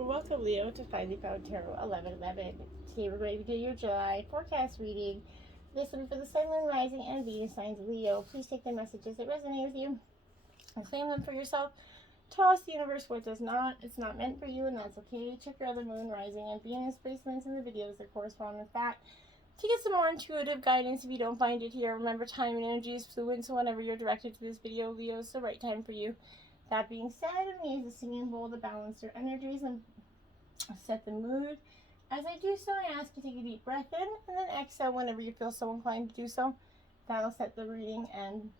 Welcome, Leo, to Finally Found Tarot 1111. Today we're going to do your July forecast reading. This one for the Sun, Moon, Rising, and Venus signs of Leo. Please take the messages that resonate with you and claim them for yourself. Toss the universe what does not. It's not meant for you, and that's okay. Check your other Moon, Rising, and Venus placements in the videos that correspond with that. To get some more intuitive guidance, if you don't find it here, remember time and energy is fluid, so whenever you're directed to this video, Leo, is the right time for you. That being said, I'm going to use the singing bowl to balance your energies and set the mood. As I do so, I ask you to take a deep breath in and then exhale whenever you feel so inclined to do so. That'll set the reading and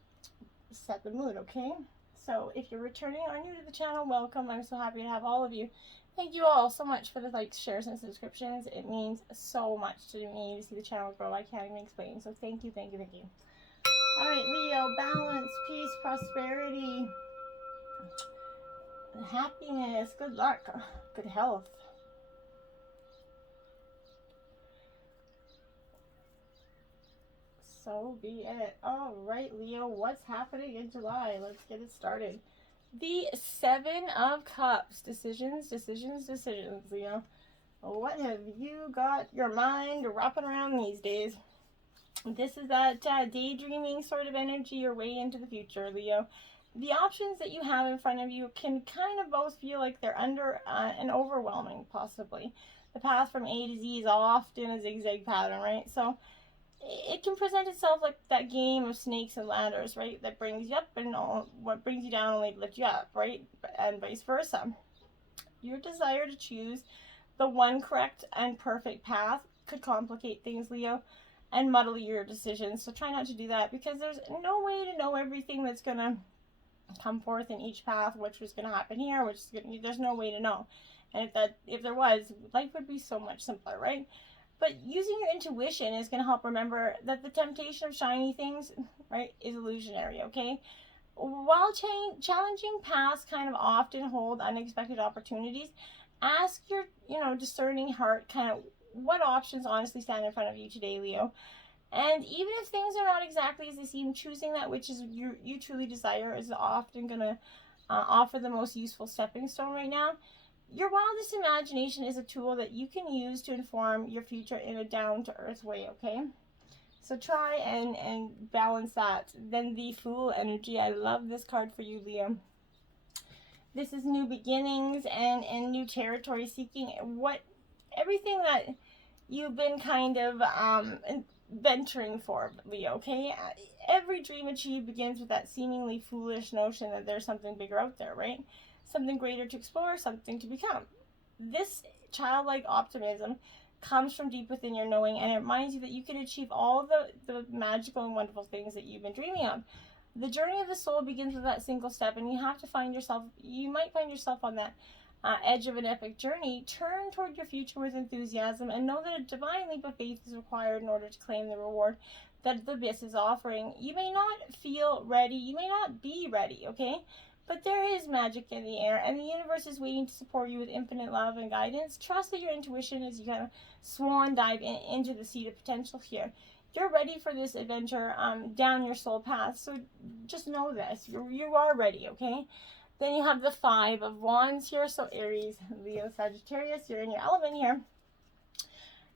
set the mood, okay? So if you're returning or new to the channel, welcome. I'm so happy to have all of you. Thank you all so much for the likes, shares, and subscriptions. It means so much to me to see the channel grow. I can't even explain. So thank you, thank you, thank you. All right, Leo, balance, peace, prosperity, happiness, good luck, good health. So be it. All right, Leo, what's happening in July? Let's get it started. The Seven of Cups. Decisions, decisions, decisions, Leo. What have you got your mind wrapping around these days? This is that daydreaming sort of energy, your way into the future, Leo. The options that you have in front of you can kind of both feel like they're under and overwhelming, possibly. The path from A to Z is often a zigzag pattern, right? So it can present itself like that game of snakes and ladders, right? That brings you up, and what brings you down only lifts you up, right? And vice versa. Your desire to choose the one correct and perfect path could complicate things, Leo, and muddle your decisions. So try not to do that, because there's no way to know everything that's going to come forth in each path, which was going to happen here, which is going to, there's no way to know. And if there was, life would be so much simpler, right? But using your intuition is going to help remember that the temptation of shiny things, right, is illusionary, okay? While challenging paths kind of often hold unexpected opportunities, ask your, discerning heart kind of what options honestly stand in front of you today, Leo. And even if things are not exactly as they seem, choosing that which is you truly desire is often going to offer the most useful stepping stone right now. Your wildest imagination is a tool that you can use to inform your future in a down-to-earth way, okay? So try and balance that. Then the Fool energy. I love this card for you, Leo. This is new beginnings and new territory seeking. Everything that you've been kind of venturing for, Leo, okay? Every dream achieved begins with that seemingly foolish notion that there's something bigger out there, right? Something greater to explore, something to become. This childlike optimism comes from deep within your knowing, and it reminds you that you can achieve all the magical and wonderful things that you've been dreaming of. The journey of the soul begins with that single step, and you might find yourself on that edge of an epic journey. Turn toward your future with enthusiasm, and know that a divine leap of faith is required in order to claim the reward that the abyss is offering. You may not feel ready, you may not be ready, okay? But there is magic in the air, and the universe is waiting to support you with infinite love and guidance. Trust that your intuition as you kind of swan dive into the seed of potential here. You're ready for this adventure down your soul path, so just know this. You are ready, okay? Then you have the Five of Wands here, so Aries, Leo, Sagittarius, you're in your element here.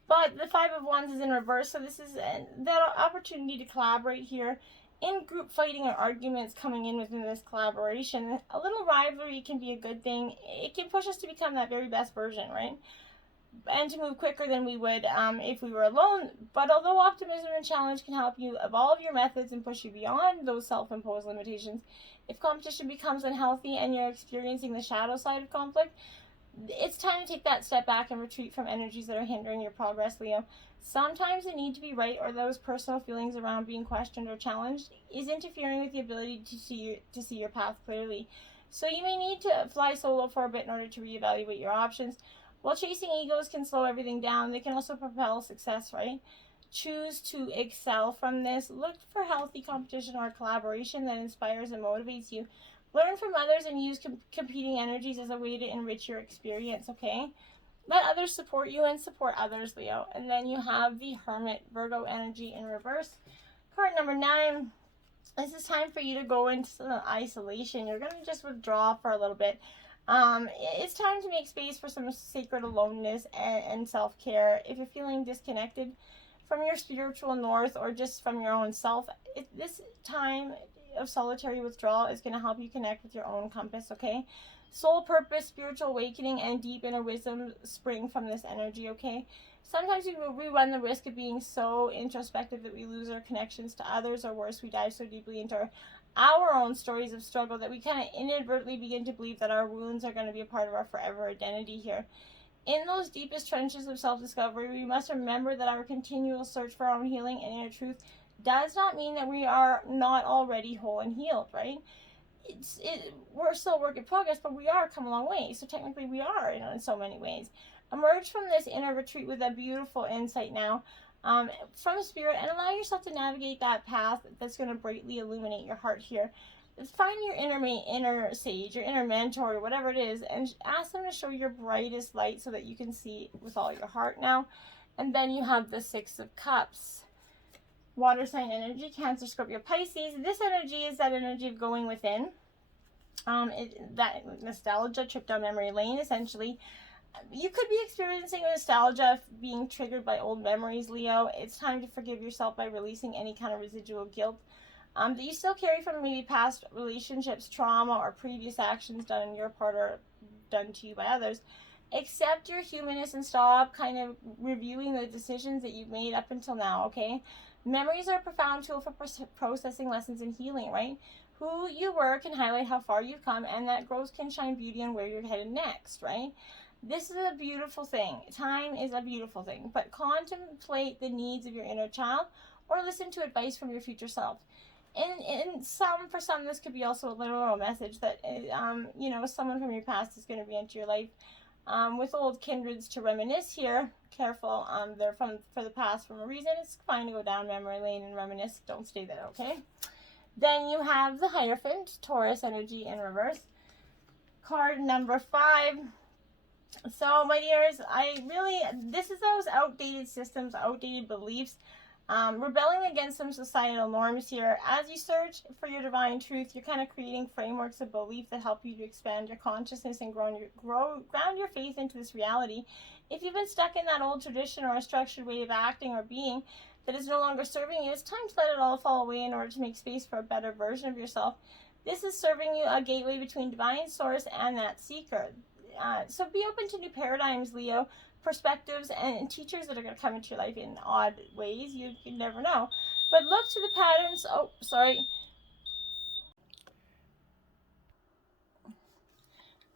But the Five of Wands is in reverse, so this is that opportunity to collaborate here. In group fighting or arguments coming in within this collaboration, a little rivalry can be a good thing. It can push us to become that very best version, right? And to move quicker than we would if we were alone. But although optimism and challenge can help you evolve your methods and push you beyond those self-imposed limitations, if competition becomes unhealthy and you're experiencing the shadow side of conflict, it's time to take that step back and retreat from energies that are hindering your progress, Leo. Sometimes the need to be right, or those personal feelings around being questioned or challenged, is interfering with the ability to see your path clearly. So you may need to fly solo for a bit in order to reevaluate your options. While chasing egos can slow everything down, they can also propel success, right? Choose to excel from this. Look for healthy competition or collaboration that inspires and motivates you. Learn from others and use competing energies as a way to enrich your experience, okay? Let others support you and support others, Leo. And then you have the Hermit, Virgo energy in reverse. Card number 9. This is time for you to go into some isolation. You're going to just withdraw for a little bit. It's time to make space for some sacred aloneness and self-care. If you're feeling disconnected from your spiritual north or just from your own self, this time of solitary withdrawal is going to help you connect with your own compass, okay? Soul purpose, spiritual awakening, and deep inner wisdom spring from this energy, okay? Sometimes we run the risk of being so introspective that we lose our connections to others, or worse, we dive so deeply into our own stories of struggle that we kind of inadvertently begin to believe that our wounds are going to be a part of our forever identity here. In those deepest trenches of self-discovery, we must remember that our continual search for our own healing and inner truth does not mean that we are not already whole and healed, right? We're still a work in progress, but we are come a long way. So technically we are, in so many ways. Emerge from this inner retreat with a beautiful insight now from spirit, and allow yourself to navigate that path that's going to brightly illuminate your heart here. Find your inner sage, your inner mentor, whatever it is, and ask them to show your brightest light so that you can see with all your heart now. And then you have the Six of Cups. Water sign energy, Cancer, Scorpio, Pisces. This energy is that energy of going within. That nostalgia, trip down memory lane, essentially. You could be experiencing nostalgia being triggered by old memories, Leo. It's time to forgive yourself by releasing any kind of residual guilt that you still carry from maybe past relationships, trauma, or previous actions done on your part or done to you by others. Accept your humanness and stop kind of reviewing the decisions that you've made up until now, okay? Memories are a profound tool for processing lessons and healing, right? Who you were can highlight how far you've come, and that growth can shine beauty on where you're headed next, right? This is a beautiful thing. Time is a beautiful thing, but contemplate the needs of your inner child or listen to advice from your future self. And for some, this could be also a literal message that, someone from your past is going to be into your life. With old kindreds to reminisce here. Careful, they're for the past from a reason. It's fine to go down memory lane and reminisce. Don't stay there, okay? Then you have the Hierophant, Taurus energy in reverse. Card number 5. So, my dears, this is those outdated systems, outdated beliefs, rebelling against some societal norms here. As you search for your divine truth, you're kind of creating frameworks of belief that help you to expand your consciousness and ground your faith into this reality. If you've been stuck in that old tradition or a structured way of acting or being that is no longer serving you, it's time to let it all fall away in order to make space for a better version of yourself. This is serving you a gateway between divine source and that seeker. So be open to new paradigms, Leo, perspectives, and teachers that are going to come into your life in odd ways. You never know. But look to the patterns. Oh, sorry.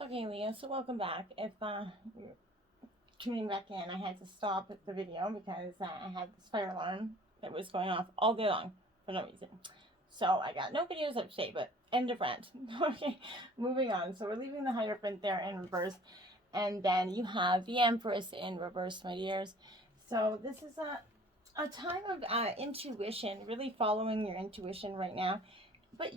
Okay, Leo, so welcome back. If you're tuning back in, I had to stop the video because I had this fire alarm that was going off all day long for no reason. So I got no videos up today, but end of rant. Okay, moving on. So we're leaving the Hierophant there in reverse. And then you have the Empress in reverse, my dears. So this is a time of intuition, really following your intuition right now. But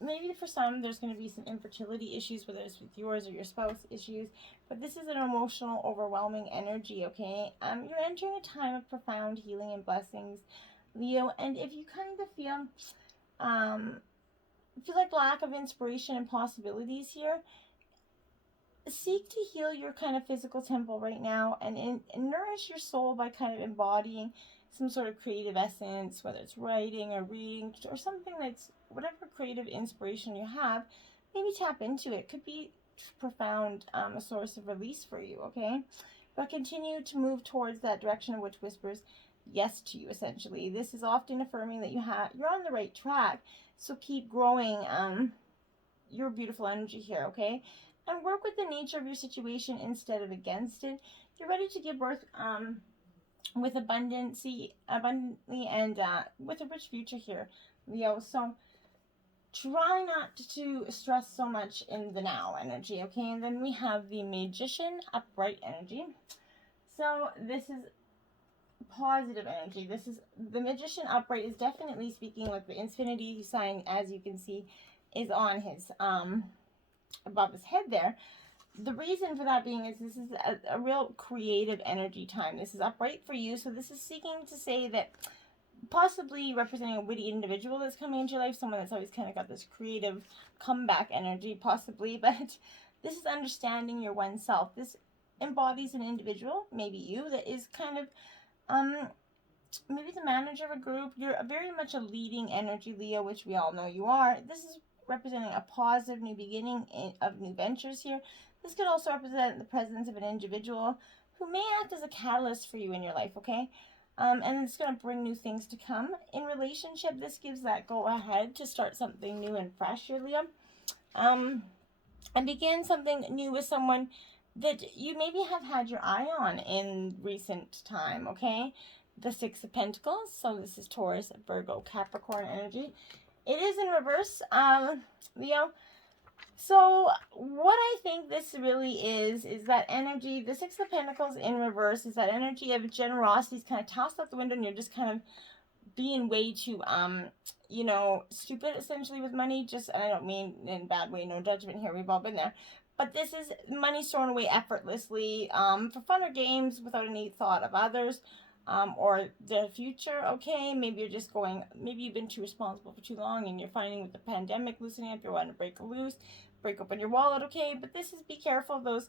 maybe for some, there's going to be some infertility issues, whether it's with yours or your spouse issues. But this is an emotional, overwhelming energy, okay? You're entering a time of profound healing and blessings, Leo. And if you kind of feel like lack of inspiration and possibilities here, seek to heal your kind of physical temple right now and nourish your soul by kind of embodying some sort of creative essence, whether it's writing or reading or something that's whatever creative inspiration you have. Maybe tap into it. Could be profound, a source of release for you, okay? But continue to move towards that direction of which whispers yes to you, essentially. This is often affirming that you're on the right track. So keep growing your beautiful energy here, okay? And work with the nature of your situation instead of against it. You're ready to give birth with abundantly and with a rich future here, Leo. So try not to stress so much in the now energy, okay? And then we have the Magician, upright energy. So this is positive energy. This is the Magician upright is definitely speaking like the infinity sign, as you can see, is on his above his head there. The reason for that being is this is a real creative energy time. This is upright for you, so this is seeking to say that possibly representing a witty individual that's coming into your life, someone that's always kind of got this creative comeback energy, possibly, but This is understanding your oneself. This embodies an individual, maybe you, that is kind of maybe the manager of a group. You're very much a leading energy, Leo, which we all know you are. This is representing a positive new beginning of new ventures here. This could also represent the presence of an individual who may act as a catalyst for you in your life, okay? And it's going to bring new things to come. In relationship, this gives that go ahead to start something new and fresh here, Leo. And begin something new with someone that you maybe have had your eye on in recent time, okay? The Six of Pentacles, so this is Taurus, Virgo, Capricorn energy. It is in reverse, Leo. So what I think this really is that energy, the Six of Pentacles in reverse, is that energy of generosity is kind of tossed out the window, and you're just kind of being way too, you know, stupid, essentially, with money. Just, and I don't mean in a bad way, no judgment here, we've all been there. But this is money thrown away effortlessly, for fun or games without any thought of others, or the future, okay? Maybe you're just going, maybe you've been too responsible for too long, and you're finding with the pandemic loosening up, you're wanting to break open your wallet, okay? But this is, be careful of those,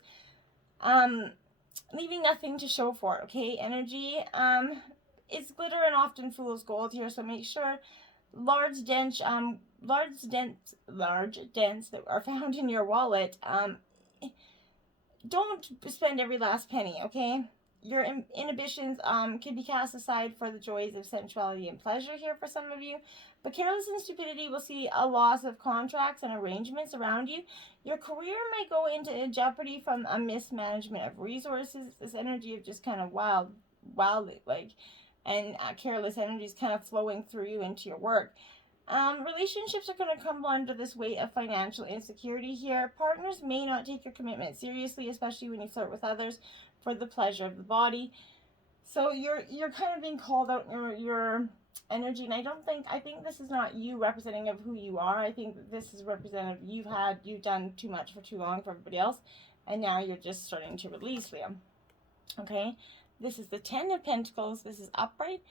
leaving nothing to show for it, okay? Energy, it's glitter and often fool's gold here, so make sure large dents that are found in your wallet, don't spend every last penny, okay? Your inhibitions can be cast aside for the joys of sensuality and pleasure here for some of you. But carelessness and stupidity will see a loss of contracts and arrangements around you. Your career might go into jeopardy from a mismanagement of resources. This energy of just kind of wild, like, and careless energy is kind of flowing through you into your work. Relationships are going to crumble under this weight of financial insecurity here. Partners may not take your commitment seriously, especially when you flirt with others for the pleasure of the body. So you're kind of being called out in your energy, and I think this is not you representing of who you are. I think that this is representative. You've done too much for too long for everybody else, and now you're just starting to release, Leo. Okay, this is the Ten of Pentacles. This is upright.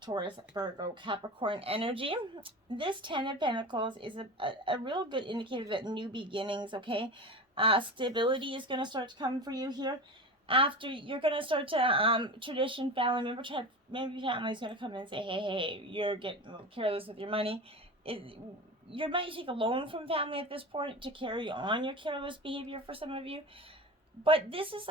Taurus, Virgo, Capricorn energy. This Ten of Pentacles is a real good indicator that new beginnings, okay? Stability is going to start to come for you here. After, you're going to start to, tradition, family member, maybe family is going to come in and say, hey, you're getting a little careless with your money. You might take a loan from family at this point to carry on your careless behavior for some of you. But this is,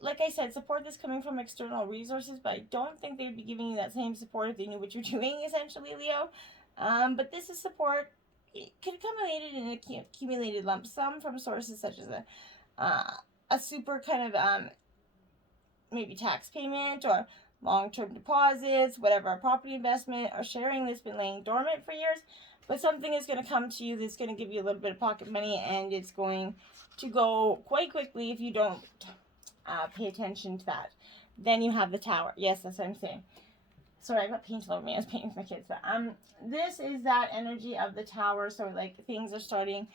like I said, support that's coming from external resources, but I don't think they would be giving you that same support if they knew what you're doing, essentially, Leo. But this is support. It can accumulate in an accumulated lump sum from sources such as a super kind of, maybe tax payment or long-term deposits, whatever, a property investment or sharing that's been laying dormant for years. But something is going to come to you that's going to give you a little bit of pocket money, and it's going to go quite quickly if you don't pay attention to that. Then you have the Tower. Yes, that's what I'm saying. Sorry, I got paint all over me. I was painting for my kids. But this is that energy of the Tower. So, like, things are starting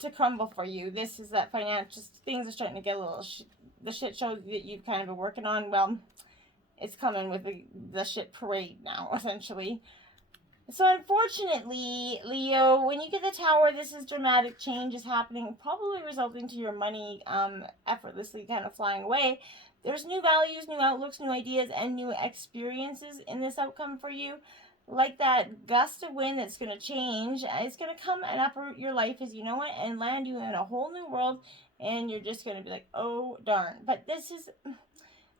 to crumble for you. This is that financial, things are starting to get a little, the shit show that you've kind of been working on. Well, it's coming with the shit parade now, essentially. So unfortunately, Leo, when you get the Tower, this is dramatic change is happening, probably resulting to your money effortlessly kind of flying away. There's new values, new outlooks, new ideas, and new experiences in this outcome for you. Like that gust of wind that's going to change. It's going to come and uproot your life as you know it and land you in a whole new world. And you're just going to be like, oh, darn. But this is,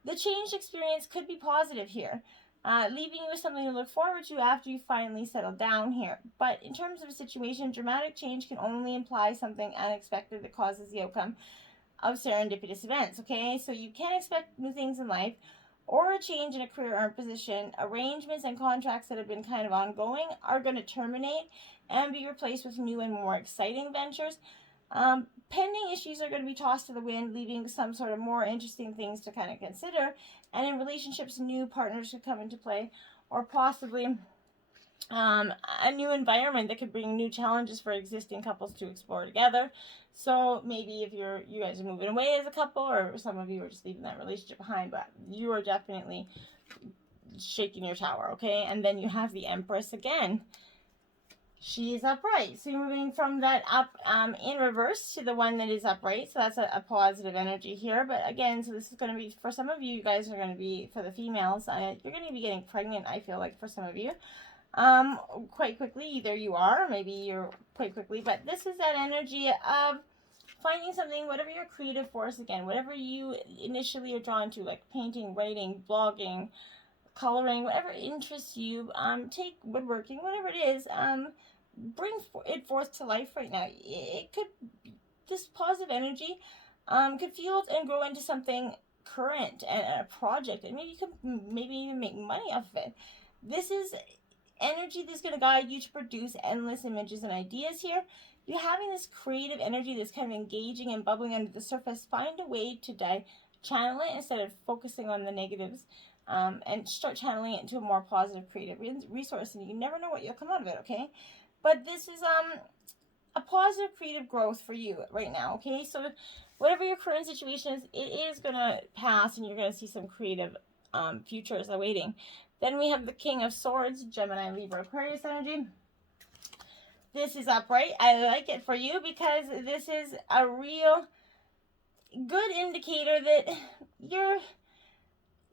the changed experience could be positive here. Leaving you with something to look forward to after you finally settle down here. But in terms of a situation, dramatic change can only imply something unexpected that causes the outcome of serendipitous events, okay? So you can't expect new things in life or a change in a career or position. Arrangements and contracts that have been kind of ongoing are going to terminate and be replaced with new and more exciting ventures. Pending issues are going to be tossed to the wind, leaving some sort of more interesting things to kind of consider. And in relationships, new partners could come into play, or possibly a new environment that could bring new challenges for existing couples to explore together. So maybe if you guys are moving away as a couple, or some of you are just leaving that relationship behind, but you are definitely shaking your tower, okay? And then you have the Empress again. she is upright. So you're moving from that up in reverse to the one that is upright. So that's a positive energy here. But again, so this is going to be, for some of you, you guys are going to be, for the females, you're going to be getting pregnant, I feel like, for some of you. Quite quickly. Either you are, or maybe you're quite quickly. But this is that energy of finding something, whatever your creative force, again, whatever you initially are drawn to, like painting, writing, blogging, coloring, whatever interests you, take woodworking, whatever it is, bring it forth to life right now. It could, this positive energy, could fuel and grow into something current and a project, and maybe you could even make money off of it. This is energy that's going to guide you to produce endless images and ideas here. You're having this creative energy that's kind of engaging and bubbling under the surface. Find a way to channel it instead of focusing on the negatives, and start channeling it into a more positive creative resource, and you never know what you'll come out of it, okay? But this is a positive creative growth for you right now, okay? So whatever your current situation is, it is going to pass, and you're going to see some creative futures awaiting. Then we have the King of Swords, Gemini, Libra, Aquarius energy. This is upright. I like it for you because this is a real good indicator that you're,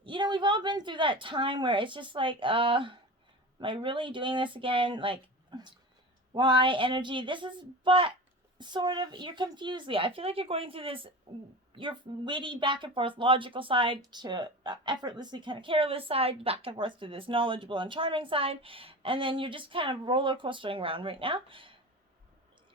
we've all been through that time where it's just like, am I really doing this again? Like, why energy? This is, but sort of, you're confused. I feel like you're going through this, your witty back and forth logical side to effortlessly kind of careless side, back and forth to this knowledgeable and charming side, and then you're just kind of roller coastering around right now.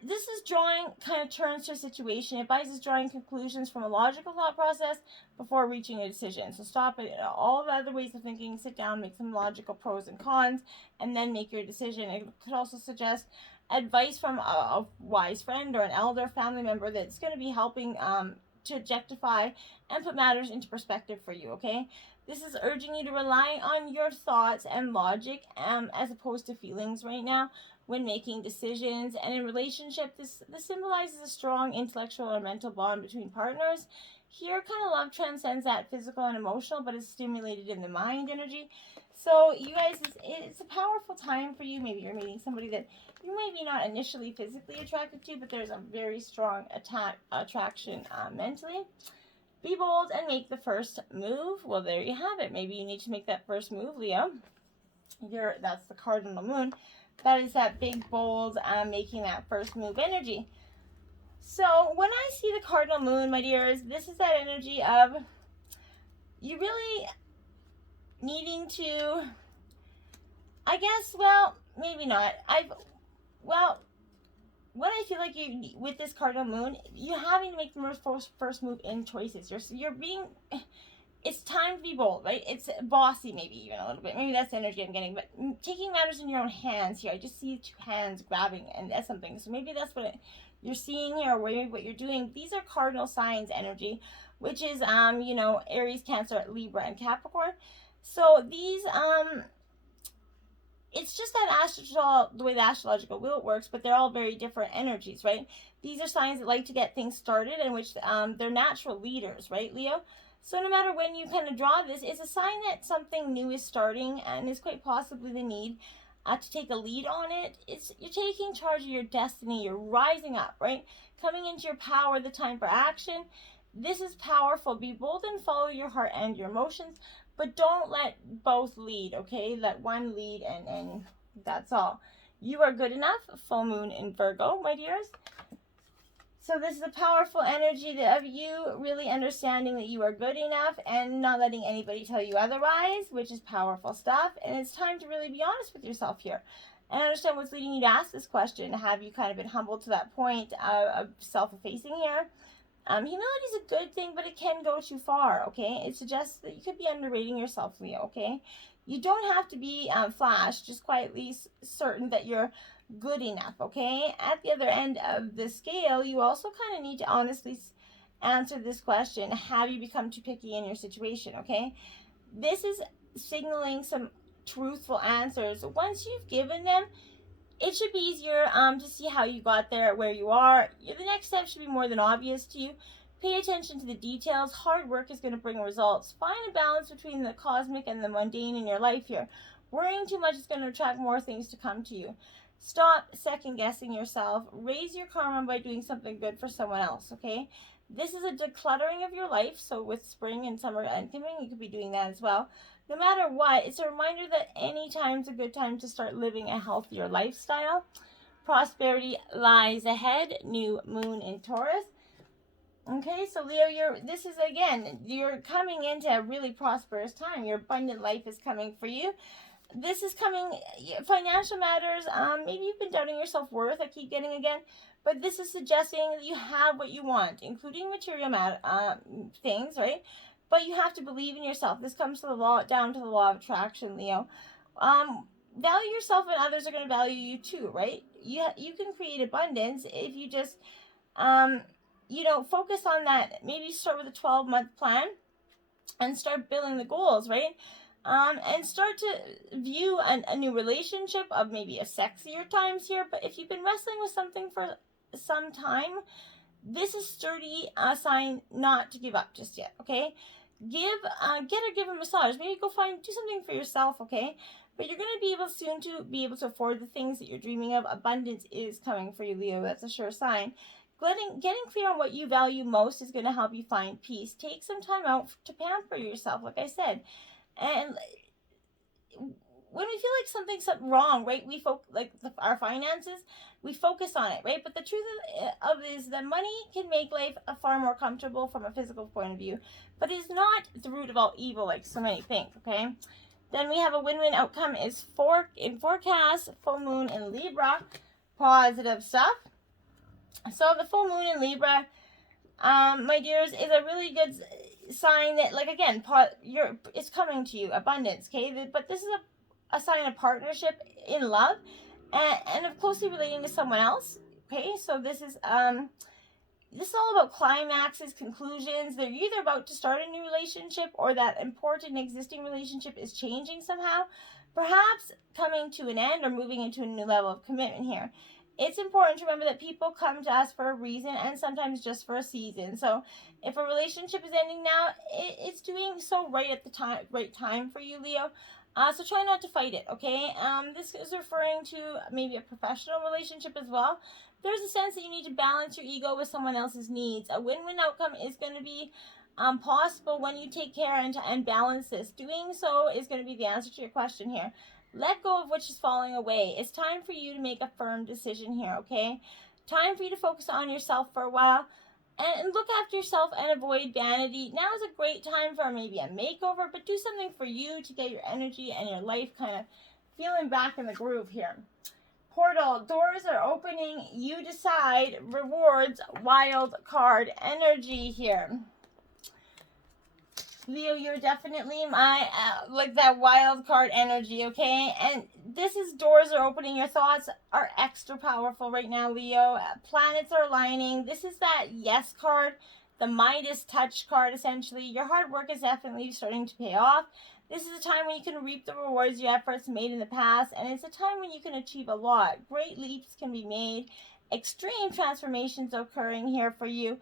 This is drawing kind of turns to a situation. It advises drawing conclusions from a logical thought process before reaching a decision. So stop it, all the other ways of thinking, sit down, make some logical pros and cons, and then make your decision. It could also suggest advice from a wise friend or an elder family member that's going to be helping to objectify and put matters into perspective for you, okay? This is urging you to rely on your thoughts and logic as opposed to feelings right now when making decisions. And in relationship, this symbolizes a strong intellectual or mental bond between partners. Here, kind of love transcends that physical and emotional, but is stimulated in the mind energy. So you guys, it's a powerful time for you. Maybe you're meeting somebody that you may be not initially physically attracted to, but there's a very strong attraction mentally. Be bold and make the first move. Well, there you have it. Maybe you need to make that first move, Leo. That's the cardinal moon. That is that big, bold, making that first move energy. So when I see the cardinal moon, my dears, this is that energy of you really needing to, I guess, well, maybe not. When I feel like you, with this cardinal moon, you're having to make the first move in choices. You're being, it's time to be bold, right? It's bossy, maybe even a little bit. Maybe that's the energy I'm getting, but taking matters in your own hands here. I just see two hands grabbing, and that's something. So maybe that's what you're seeing here, or maybe what you're doing. These are cardinal signs energy, which is, Aries, Cancer, Libra, and Capricorn. So these, it's just that the way the astrological wheel works, but they're all very different energies, right? These are signs that like to get things started, in which they're natural leaders, right, Leo? So no matter when you kind of draw this, it's a sign that something new is starting, and is quite possibly the need to take a lead on it. You're taking charge of your destiny. You're rising up, right? Coming into your power, the time for action. This is powerful. Be bold and follow your heart and your emotions, but don't let both lead, okay? Let one lead, and that's all. You are good enough. Full moon in Virgo, my dears. So this is a powerful energy of you really understanding that you are good enough and not letting anybody tell you otherwise, which is powerful stuff. And it's time to really be honest with yourself here and understand what's leading you to ask this question. Have you kind of been humbled to that point of self-effacing here? Humility is a good thing, but it can go too far, okay? It suggests that you could be underrating yourself, Leo, okay? You don't have to be flash, just quietly certain that you're good enough, okay? At the other end of the scale, you also kind of need to honestly answer this question. Have you become too picky in your situation, okay? This is signaling some truthful answers. Once you've given them, it should be easier to see how you got there, where you are. The next step should be more than obvious to you. Pay attention to the details. Hard work is going to bring results. Find a balance between the cosmic and the mundane in your life here. Worrying too much is going to attract more things to come to you. Stop second guessing yourself. Raise your karma by doing something good for someone else, okay? This is a decluttering of your life. So with spring and summer incoming, you could be doing that as well. No matter what, it's a reminder that any time's a good time to start living a healthier lifestyle. Prosperity lies ahead. New moon in Taurus. Okay, so Leo, you're coming into a really prosperous time. Your abundant life is coming for you. This is coming, financial matters, maybe you've been doubting your self-worth, I keep getting again, but this is suggesting that you have what you want, including material things, right? But you have to believe in yourself. This comes to down to the law of attraction, Leo. Value yourself and others are going to value you too, right? You can create abundance if you just, focus on that. Maybe start with a 12-month plan and start building the goals, right? And start to view a new relationship of maybe a sexier times here. But if you've been wrestling with something for some time, this is sturdy sign not to give up just yet, okay? Give a massage. Maybe do something for yourself, okay? But you're going to be able soon to be able to afford the things that you're dreaming of. Abundance is coming for you, Leo. That's a sure sign. Getting clear on what you value most is going to help you find peace. Take some time out to pamper yourself, like I said. And when we feel like something's wrong, right, our finances, we focus on it, right? But the truth of it is that money can make life far more comfortable from a physical point of view, but it's not the root of all evil like so many think, okay? Then we have a win-win outcome is forecast, full moon in Libra, positive stuff. So the full moon in Libra, my dears, is a really good sign that, like, again, it's coming to you, abundance, okay? But this is a sign of partnership in love and of closely relating to someone else, okay? So this is all about climaxes, conclusions. They're either about to start a new relationship or that important existing relationship is changing somehow, perhaps coming to an end or moving into a new level of commitment here. It's important to remember that people come to us for a reason and sometimes just for a season. So if a relationship is ending now, it's doing so right at the right time for you, Leo. So try not to fight it, okay? This is referring to maybe a professional relationship as well. There's a sense that you need to balance your ego with someone else's needs. A win-win outcome is going to be possible when you take care and balance this. Doing so is going to be the answer to your question here. Let go of which is falling away. It's time for you to make a firm decision here, okay? Time for you to focus on yourself for a while and look after yourself and avoid vanity. Now is a great time for maybe a makeover, but do something for you to get your energy and your life kind of feeling back in the groove here. Portal, doors are opening. You decide. Rewards, wild card energy here. Leo, you're definitely my, like that wild card energy, okay? And this is doors are opening. Your thoughts are extra powerful right now, Leo. Planets are aligning. This is that yes card, the Midas touch card, essentially. Your hard work is definitely starting to pay off. This is a time when you can reap the rewards your efforts made in the past, and it's a time when you can achieve a lot. Great leaps can be made. Extreme transformations occurring here for you.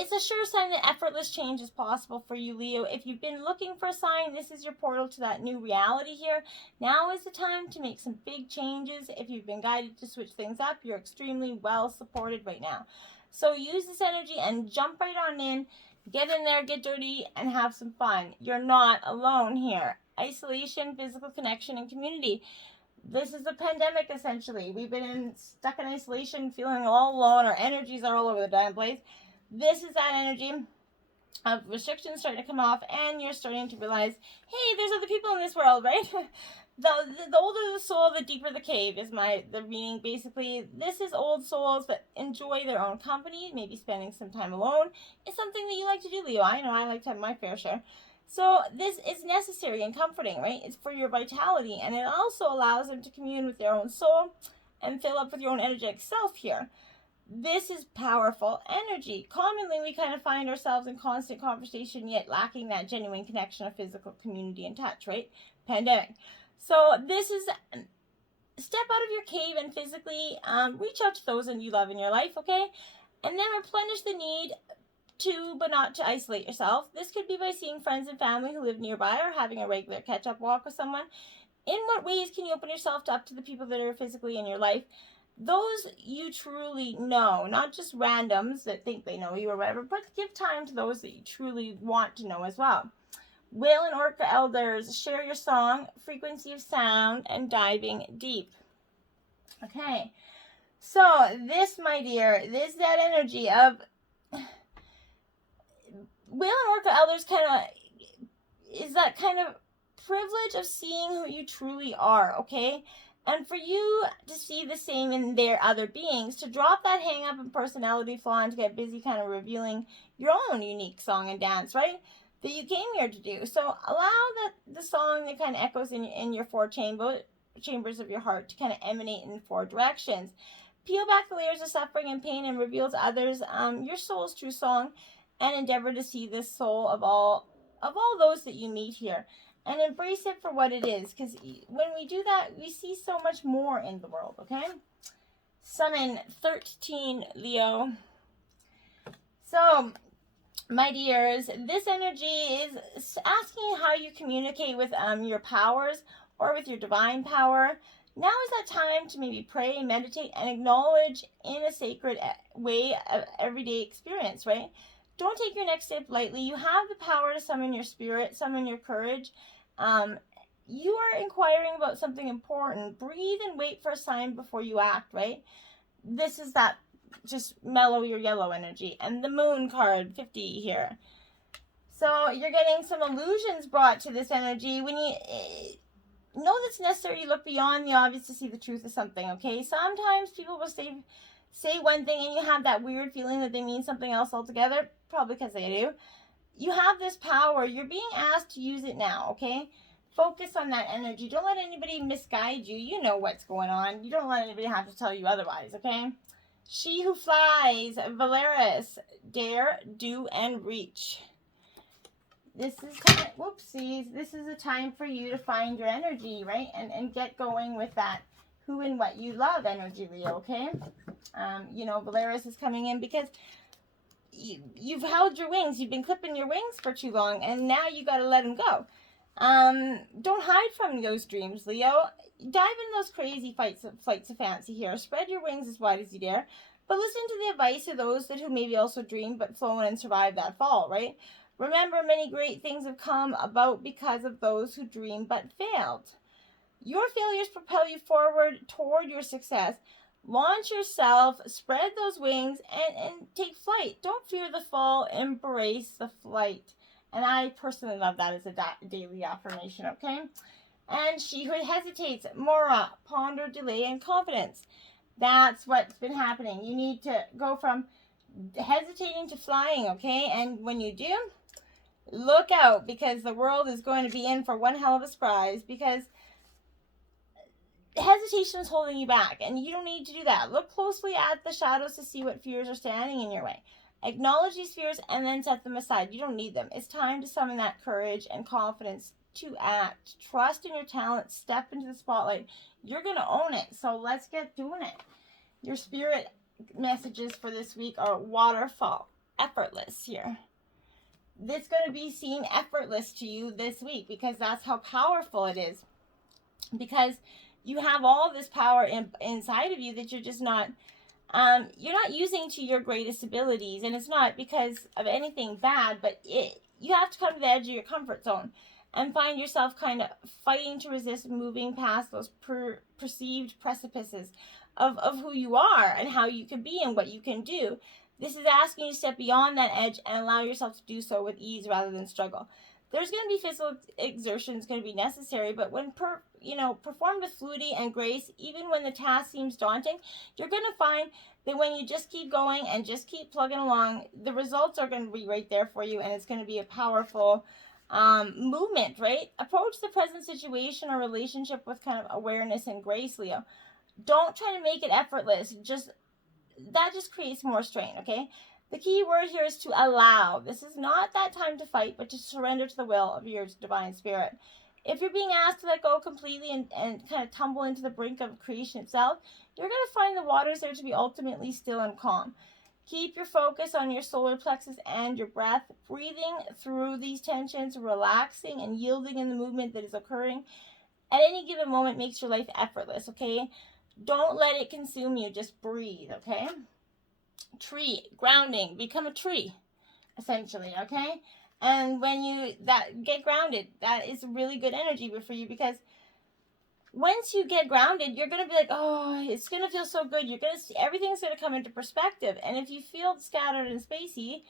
It's a sure sign that effortless change is possible for you, Leo. If you've been looking for a sign, this is your portal to that new reality here. Now is the time to make some big changes. If you've been guided to switch things up, you're extremely well supported right now. So use this energy and jump right on in. Get in there, get dirty, and have some fun. You're not alone here. Isolation, physical connection, and community. This is a pandemic, essentially. We've been stuck in isolation, feeling all alone. Our energies are all over the damn place. This is that energy of restrictions starting to come off, and you're starting to realize, hey, there's other people in this world, right? The older the soul, the deeper the cave is the meaning. Basically, this is old souls that enjoy their own company, maybe spending some time alone. It's something that you like to do, Leo. I know I like to have my fair share. So this is necessary and comforting, right? It's for your vitality, and it also allows them to commune with their own soul and fill up with your own energetic self here. This is powerful energy. Commonly, we kind of find ourselves in constant conversation, yet lacking that genuine connection of physical community and touch, right? Pandemic. So this is step out of your cave and physically reach out to those that you love in your life, okay? And then replenish the need to, but not to isolate yourself. This could be by seeing friends and family who live nearby or having a regular catch-up walk with someone. In what ways can you open yourself up to the people that are physically in your life? Those you truly know, not just randoms that think they know you or whatever, but give time to those that you truly want to know as well. Whale and Orca elders, share your song, frequency of sound, and diving deep. Okay, so this, my dear, this that energy of Whale and Orca elders is that kind of privilege of seeing who you truly are, okay? And for you to see the same in their other beings, to drop that hang up and personality flaw and to get busy kind of revealing your own unique song and dance, right? That you came here to do. So allow the song that kind of echoes in your four chambers of your heart to kind of emanate in four directions. Peel back the layers of suffering and pain and reveal to others your soul's true song, and endeavor to see the soul of all those that you meet here. And embrace it for what it is. Because when we do that, we see so much more in the world, okay? Summon 13, Leo. So, my dears, this energy is asking how you communicate with your powers or with your divine power. Now is that time to maybe pray, meditate, and acknowledge in a sacred way of everyday experience, right? Don't take your next step lightly. You have the power to summon your spirit, summon your courage. You are inquiring about something important. Breathe and wait for a sign before you act, right? This is that just mellow your yellow energy. And the moon card, 50 here. So you're getting some illusions brought to this energy. When you know that's necessary, you look beyond the obvious to see the truth of something, okay? Sometimes people will say one thing and you have that weird feeling that they mean something else altogether, probably because they do. You have this power. You're being asked to use it now, okay? Focus on that energy. Don't let anybody misguide you. You know what's going on. You don't let anybody have to tell you otherwise, okay? She who flies, Valeris, dare, do, and reach. This is time, whoopsies, this is a time for you to find your energy, right? And get going with that who and what you love energy, Leo, okay? You know, Valeris is coming in because you've held your wings. You've been clipping your wings for too long, and now you got to let them go. Don't hide from those dreams, Leo. Dive into those crazy flights of fancy here. Spread your wings as wide as you dare, but listen to the advice of those who maybe also dreamed but flown and survived that fall, right? Remember, many great things have come about because of those who dreamed but failed. Your failures propel you forward toward your success. Launch yourself, spread those wings, and take flight. Don't fear the fall, embrace the flight. And I personally love that as a daily affirmation, okay? And she who hesitates, Mora, ponder, delay, and confidence. That's what's been happening. You need to go from hesitating to flying, okay? And when you do, look out, because the world is going to be in for one hell of a surprise, because hesitation is holding you back, and you don't need to do that. Look closely at the shadows to see what fears are standing in your way. Acknowledge these fears and then set them aside. You don't need them. It's time to summon that courage and confidence to act. Trust in your talent. Step into the spotlight. You're going to own it, so let's get doing it. Your spirit messages for this week are waterfall, effortless here. This is going to be seen effortless to you this week because that's how powerful it is. Because you have all this power inside of you that you're just not using to your greatest abilities. And it's not because of anything bad, but you have to come to the edge of your comfort zone and find yourself kind of fighting to resist moving past those perceived precipices of who you are and how you can be and what you can do. This is asking you to step beyond that edge and allow yourself to do so with ease rather than struggle. There's going to be physical exertion going to be necessary, but when performed with fluidity and grace, even when the task seems daunting, you're going to find that when you just keep going and just keep plugging along, the results are going to be right there for you, and it's going to be a powerful movement, right? Approach the present situation or relationship with kind of awareness and grace, Leo. Don't try to make it effortless. That just creates more strain, okay? The key word here is to allow. This is not that time to fight, but to surrender to the will of your divine spirit. If you're being asked to let go completely and kind of tumble into the brink of creation itself, you're going to find the waters there to be ultimately still and calm. Keep your focus on your solar plexus and your breath, breathing through these tensions, relaxing and yielding in the movement that is occurring. at any given moment makes your life effortless, okay? Don't let it consume you. Just breathe, okay? Tree, grounding, become a tree, essentially, okay? And when you get grounded, that is really good energy for you, because once you get grounded, you're going to be like, oh, it's going to feel so good. You're going to see everything's going to come into perspective. And if you feel scattered and spacey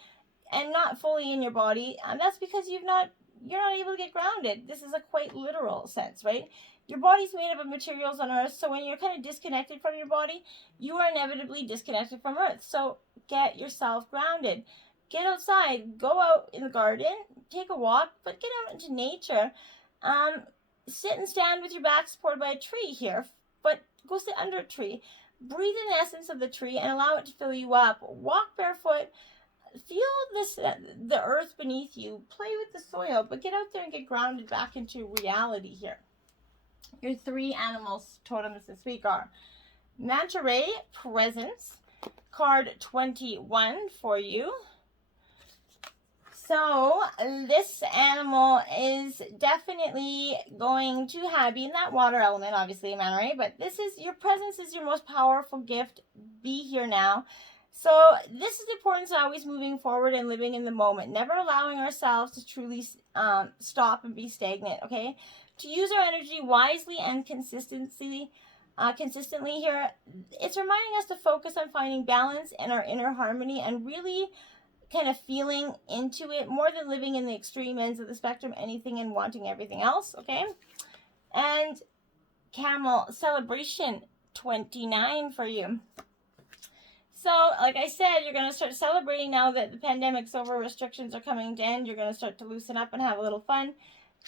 and not fully in your body, that's because you're not able to get grounded. This is a quite literal sense, right? Your body's made up of materials on Earth, so when you're kind of disconnected from your body, you are inevitably disconnected from Earth. So get yourself grounded. Get outside. Go out in the garden. Take a walk, but get out into nature. Sit and stand with your back supported by a tree here, but go sit under a tree. Breathe in the essence of the tree and allow it to fill you up. Walk barefoot. Feel the earth beneath you. Play with the soil, but get out there and get grounded back into reality here. Your 3 animals totems this week are Manta Ray, Presence, card 21 for you. So this animal is definitely going to be in that water element, obviously, Manta Ray, but your presence is your most powerful gift. Be here now. So this is the importance of always moving forward and living in the moment, never allowing ourselves to truly stop and be stagnant, okay? To use our energy wisely and consistently here, it's reminding us to focus on finding balance in our inner harmony and really kind of feeling into it more than living in the extreme ends of the spectrum, anything and wanting everything else, okay? And Camel, Celebration 29 for you. So, like I said, you're going to start celebrating now that the pandemic's over, restrictions are coming to end. You're going to start to loosen up and have a little fun.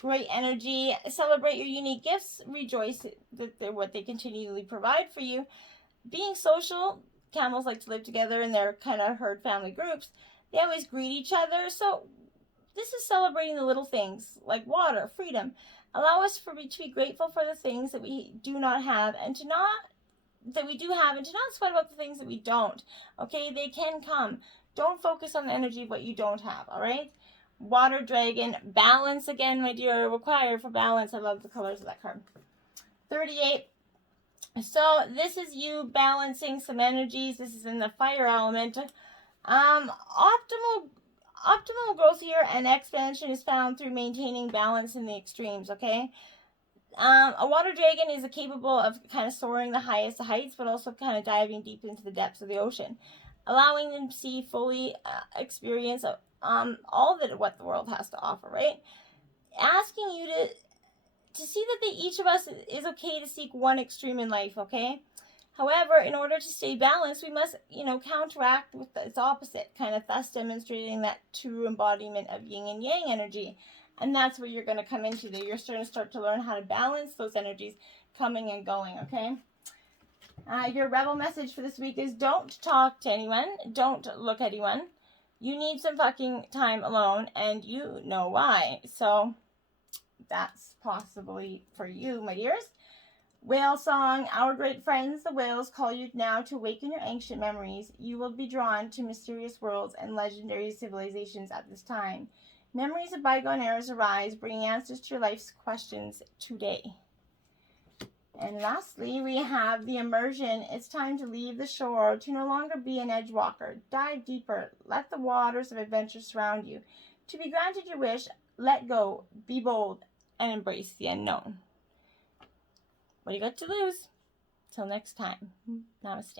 Great energy. Celebrate your unique gifts. Rejoice that what they continually provide for you. Being social, camels like to live together in their kind of herd family groups. They always greet each other. So this is celebrating the little things like water, freedom. Allow us to be grateful for the things that we do not have and to not sweat about the things that we don't. Okay, they can come. Don't focus on the energy of what you don't have, all right? Water Dragon, balance again, my dear, required for balance. I love the colors of that card. 38. So this is you balancing some energies. This is in the fire element. Optimal growth here and expansion is found through maintaining balance in the extremes, okay? A water dragon is capable of kind of soaring the highest heights, but also kind of diving deep into the depths of the ocean, allowing them to see fully experience all that what the world has to offer, right? Asking you to see that each of us is okay to seek one extreme in life, okay? However, in order to stay balanced, we must, counteract with its opposite, kind of thus demonstrating that true embodiment of yin and yang energy. And that's where you're going to come into. You're starting to start to learn how to balance those energies coming and going, okay? Your rebel message for this week is don't talk to anyone. Don't look at anyone. You need some fucking time alone, and you know why. So that's possibly for you, my dears. Whale song. Our great friends, the whales, call you now to awaken your ancient memories. You will be drawn to mysterious worlds and legendary civilizations at this time. Memories of bygone eras arise, bringing answers to your life's questions today. And lastly, we have the immersion. It's time to leave the shore, to no longer be an edge walker. Dive deeper. Let the waters of adventure surround you. To be granted your wish, let go, be bold, and embrace the unknown. What do you got to lose? Till next time, namaste.